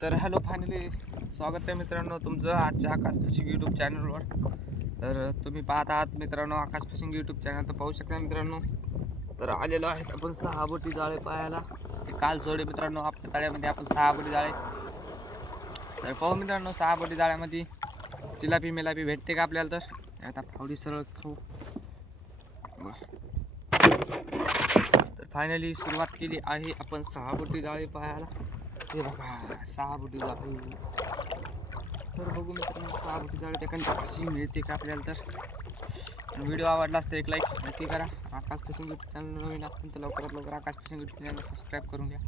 तर hello, finally स्वागत आहे मित्रांनो तुमचं आजच्या आकाश फिशिंग यूट्यूब चॅनलवर. तर तुम्ही पाहत आहात मित्रांनो आकाश फिशिंग यूट्यूब चॅनल. तर पाहू शकता मित्रांनो, तर आलेलो आहे आपण 6 बोटी जाळे पाहायला. काल सोडे मित्रांनो आपल्या तळ्यामध्ये आपण 6 बोटी जाळे. तर पाहू मित्रांनो 6 बोटी जाळ्यामध्ये चिलापी मिलापी भेटते का आपल्याला. तर आता फावडी सरळ खाऊ. तर फायनली सुरुवात केली आहे आपण 6 बोटी जाळे पाहायला. हे बघा 6 बोटी जाळे. तर बघू मित्रांनो 6 बोटी जाळे एखादी कशी मिळते का आपल्याला. तर व्हिडिओ आवडला असता एक लाईक नक्की करा. आकाश फिशिंग यूट्यूब चॅनल नवीन असतील तर लवकरात लवकर आकाश फिशिंग यूट्यूब चॅनल सबस्क्राईब करून घ्या.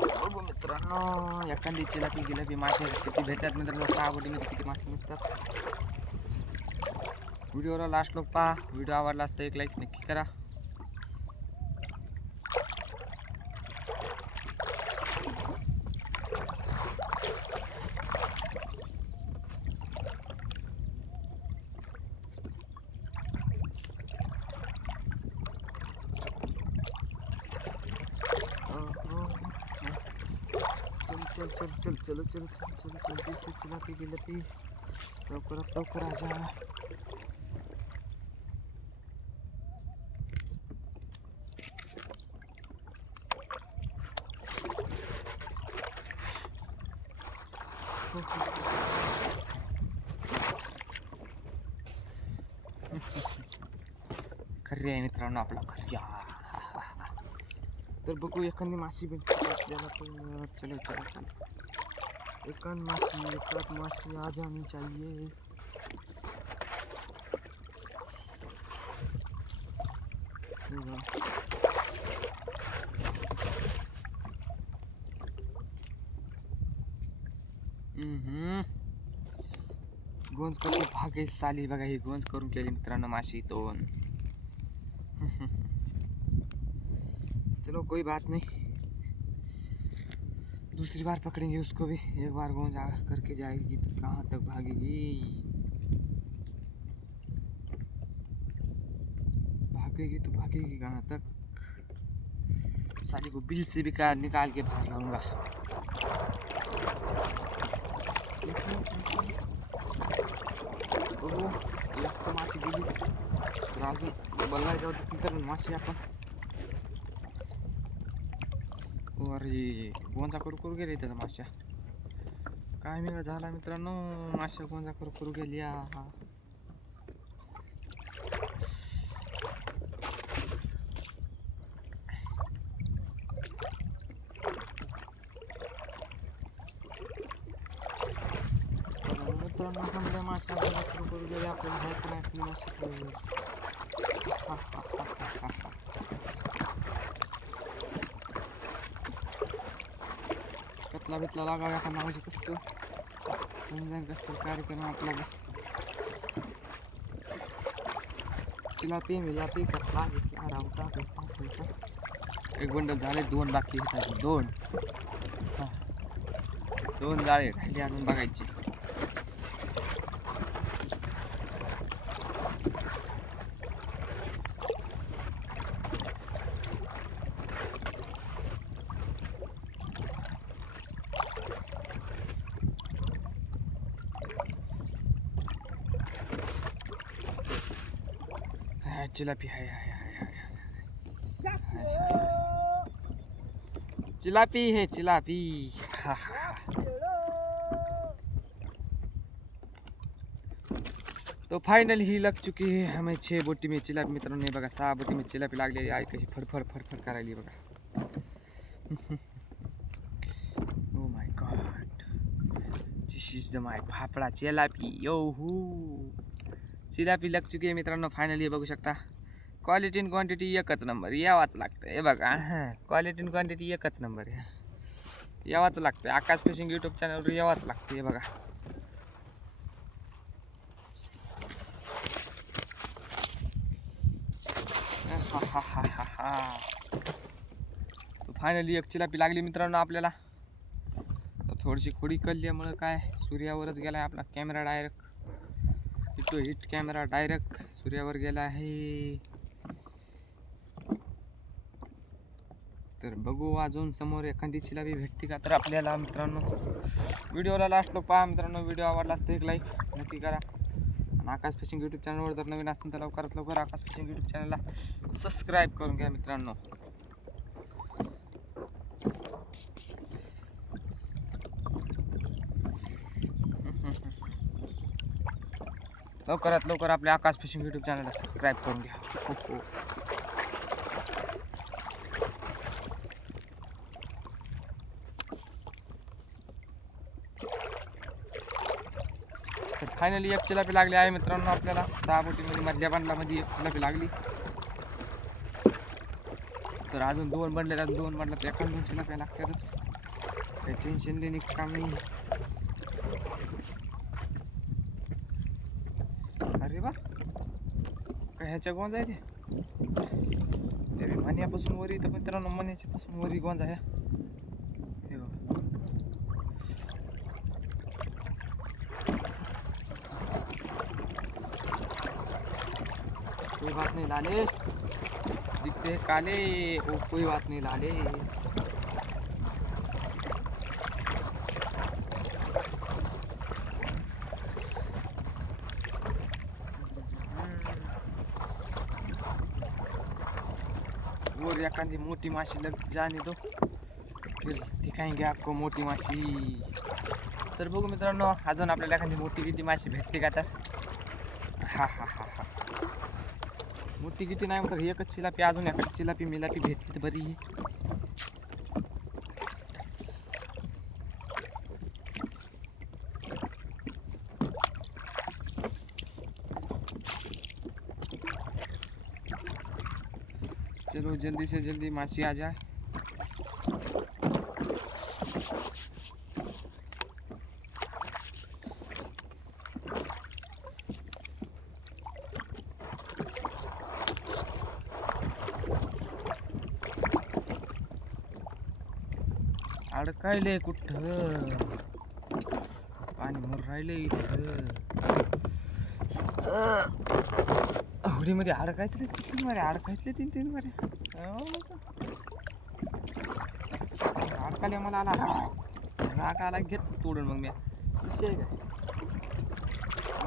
बघू मित्रांनो एखादी चिलापी गिलापी मासे किती भेटतात मित्रांनो. 6 बोटीमध्ये किती मासे मिळतात. व्हिडिओला लास्ट लोक पहा. व्हिडिओ आवडला असता एक लाईक नक्की करा. चल चल चल चलो चलो चलो चलो जल्दी से चिलापी गिलापी लवकरात लवकर आजा. खरी आहे मित्रांनो आपला खर्या. तर बघू एखादी माशी भेटते आपल्याला. तर चलो चलो चलो एकान माशी आ जानी चाहिए. गोंज करून भागे साली बघा. ही गोंज करून केली मित्रांनो माशी दोन. चलो कोई बात नहीं, दूसरी बार पकड़ेंगे उसको भी. एक बार गोंज आवाज करके जाएगी तो कहाँ तक भागेगी. भागेगी तो भागेगी कहाँ तक. साली को बिल से भी निकाल के बाहर लाऊंगा. एक तो माशी गेली. तर अजून बघायचं होतं तिथं माशी आपण. अरे गोंजा करू करू गेले त्याचा माश्या. काय मी झाला मित्रांनो. माश्या गोंजा करू करू गेल्या. मित्रांनो समजा माश्या गोंजा करू करू गेल्या. आपल्याला माहिती नाही आपली माशी. कतला बितला लागाव्या का नावाची कसं कसं कार्यक्रम आपला. चिलापी मिलापी कतला बितला रावता बिलता. एक बंडल झाले. 2 बाकी आहेत. 2 जाळे राहिले अजून बघायची. चिलापी है चिलापी है चिलापी. तो फाइनली ही लग चुकी है हमें 6 बोटी में चिलापी मित्रांनो. हे बघा 6 बोटी में चिलापी लागलेली आहे. कशी फडफड फडफड करायली बघा. Oh my god, this is the my फाफड़ा चिलापी. यो हू चिलापी लग चुकी आहे मित्रांनो. फायनली बघू शकता. क्वालिटी आणि क्वांटिटी एकच नंबर. यावाच लागतं. हे बघा क्वालिटी आणि क्वांटिटी एकच नंबर आहे. यावाच लागतं. आकाश फिशिंग यूट्यूब चॅनलवर यावाच लागतं. हे बघा तो फायनली एक चिलापी लागली मित्रांनो आपल्याला. थोडीशी खोडी कळल्यामुळं काय सूर्यावरच गेला आपला कॅमेरा डायरेक्ट. तो हिट कॅमेरा डायरेक्ट सूर्यावर गेला आहे. तर बघू अजून समोर एखादी चिलापी भेटते का तर आपल्याला मित्रांनो. व्हिडिओला लास्ट लोक पहा मित्रांनो. व्हिडिओ आवडला असतं एक लाईक नक्की करा. आणि आकाश फिशिंग यूट्यूब चॅनलवर जर नवीन असतील तर लवकरात लवकर आकाश फिशिंग यूट्यूब चॅनलला सबस्क्राईब करून घ्या मित्रांनो. लवकरात लवकर आपल्या आकाश फिशिंग यूट्यूब चॅनलला सबस्क्राईब करून घ्या. हो. तर फायनली एक चिलापी लागली आहे मित्रांनो आपल्याला. 6 बोटीमध्ये मधल्या बंडलामध्ये एक चिलापी लागली. तर अजून 2 बंडल्यात 2 बंडलात एखाद 2 चिलाप्या लागतातच. काही टेन्शन लेणे काम नाही. अरे वा काय ह्याच्या गोंज आहे ते मण्यापासून वरी. तर मित्रांनो मण्याच्या पासून वरी गोंज आहे. हे बघा कोई बात नहीं लाले दिखते काले. ओ कोई बात नहीं लाले. और एखादी मोठी माशी लग जाने दो फिर दिखाएंगे आपको मोठी माशी. तर बघू मित्रांनो अजून आपल्याला एखादी मोठी किती माशी भेटते का तर. हा हा हा हा मोठी किती नाही म्हणतात एकच चिलापी. अजून एखादी चिलापी मिलापी भेटते तर बरी. चलो जल्दी से जल्दी माछी आ जाए. अडकायले कुठं पाणी मोर राहिले इथं. होडीमध्ये अडकायचं तीन मारे. अडकायतले तीन मारे. अडकाले मला आला राग आला. घेत तोडून मग मी विषय काय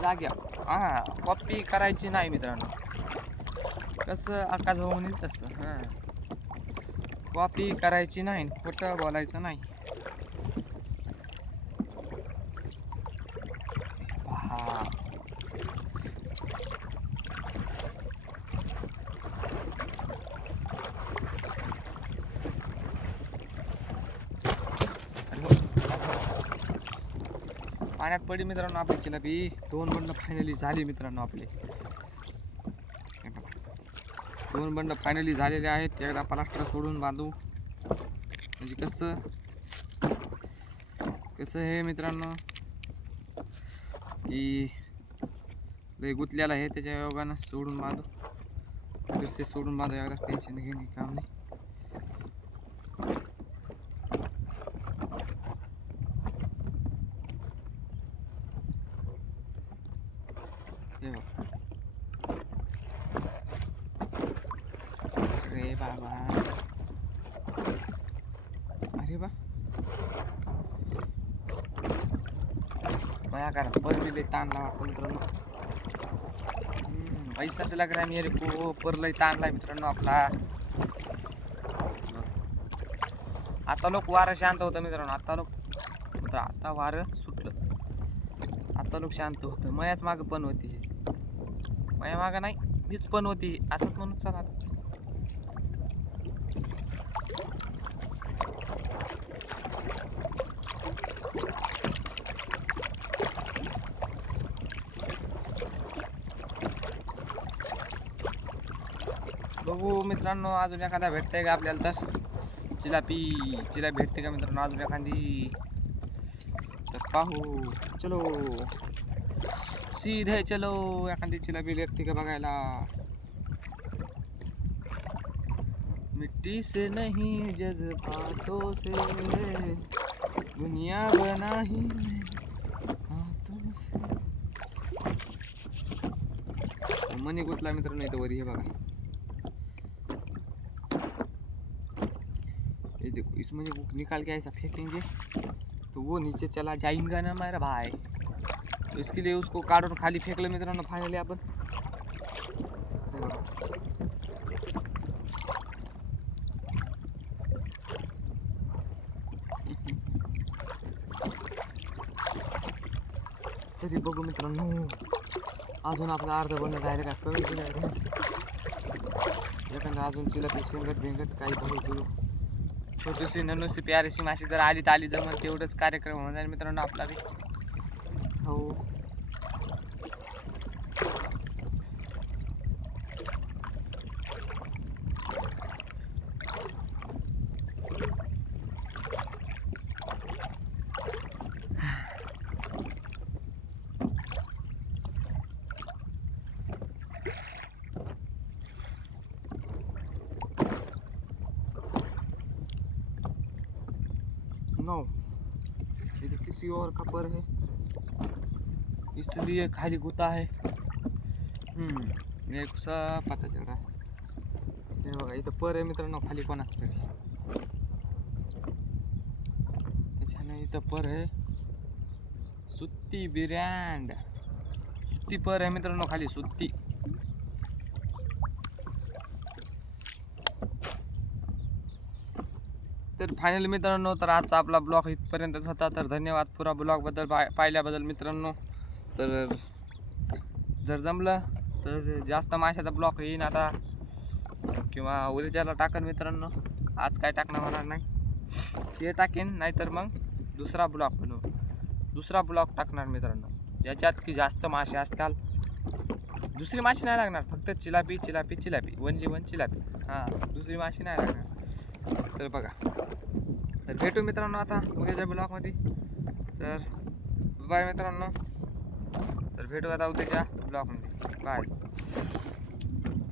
जाग्या. हा कॉपी करायची नाही मित्रांनो. कसं आकाश भाऊ म्हणेल तसं. हां कॉपी करायची नाही. खोटं बोलायचं नाही. हा पाण्यात पडी मित्रांनो आपली चिलापी. 2 बंड फायनली झाली मित्रांनो आपले. 2 बंड फायनली झालेले आहेत. एकदा प्लास्टर सोडून बांधू. म्हणजे कसं हे मित्रांनो की लय गुतल्याला आहे त्याच्या योगानं सोडून बांधू. ते सोडून बांधू एकदा. टेन्शन घेणे काम नाही. हे बघ अरे बाबा. अरे बा बया करा पर भी लई ताण वाटतो मित्रांनो. पैसाच लग रहा है मेरे को. पर लई ताणलाय मित्रांनो आपला. आता लोक वारं शांत होतं मित्रांनो. आता वारं सुटलं. आता लोक शांत होतं. मयाच मागं पण होती. मया मागं नाही मीच पण होती. असंच म्हणून चला. बघू मित्रांनो अजून एखादा भेटतंय का आपल्याला. तर चिलापी भेटते का मित्रांनो अजून एखादी तर पाहू. चलो सीधे चलो. एखादी चिलापी भेटते का बघायला. मिट्टी से नहीं जज्बातों से दुनिया बनाही हाथों से. मनी गुतला मित्रांनो इथं वरी. हे बघा ये देखो इसमें जो निकाल के ऐसा फेंकेंगे तो वो नीचे चला जाएगा ना मेरा भाई। तो इसके लिए उसको काढून खाली फेकलं मित्रांनो फायनली आपण। तरी बघू मित्रांनो अजून आपला अर्ध बनणं डायरेक्ट कमी एखादा अजून चिला शेंगट भेंगट काही बघू। छोटीशी नन्हूशी प्यारीशी माशी जर आली तर आली जमल तेवढंच कार्यक्रम होऊन जाईल मित्रांनो आपला बी। हो नो ये तो किसी और का पर है इसलिए खाली गुता है। मेरे को सब पता चल रहा है। हे बघा इथं पर आहे मित्रांनो खाली कोणाच तरी त्याच्याने इथं पर आहे सुत्ती बिर्यांड सुत्ती पर आहे मित्रांनो खाली सुत्ती। तर फायनली मित्रांनो तर आजचा आपला ब्लॉग इथपर्यंतच होता। तर धन्यवाद पुरा ब्लॉगबद्दल पाहिल्याबद्दल मित्रांनो। तर जर जमलं तर जास्त माशाचा ब्लॉग येईन आता किंवा उद्याच्याला टाकेन मित्रांनो। आज काय टाकणं होणार नाही ते टाकेन नाहीतर मग दुसरा ब्लॉग बनवू दुसरा ब्लॉग टाकणार मित्रांनो ज्याच्यात की जास्त मासे असतील। दुसरी माशी नाही लागणार फक्त चिलापी चिलापी चिलापी ओनली वन चिलापी हां दुसरी माशी नाही लागणार। तर बघा तर भेटू मित्रांनो आता उद्याच्या ब्लॉगमध्ये। तर बाय मित्रांनो तर भेटू आता उद्याच्या ब्लॉगमध्ये बाय।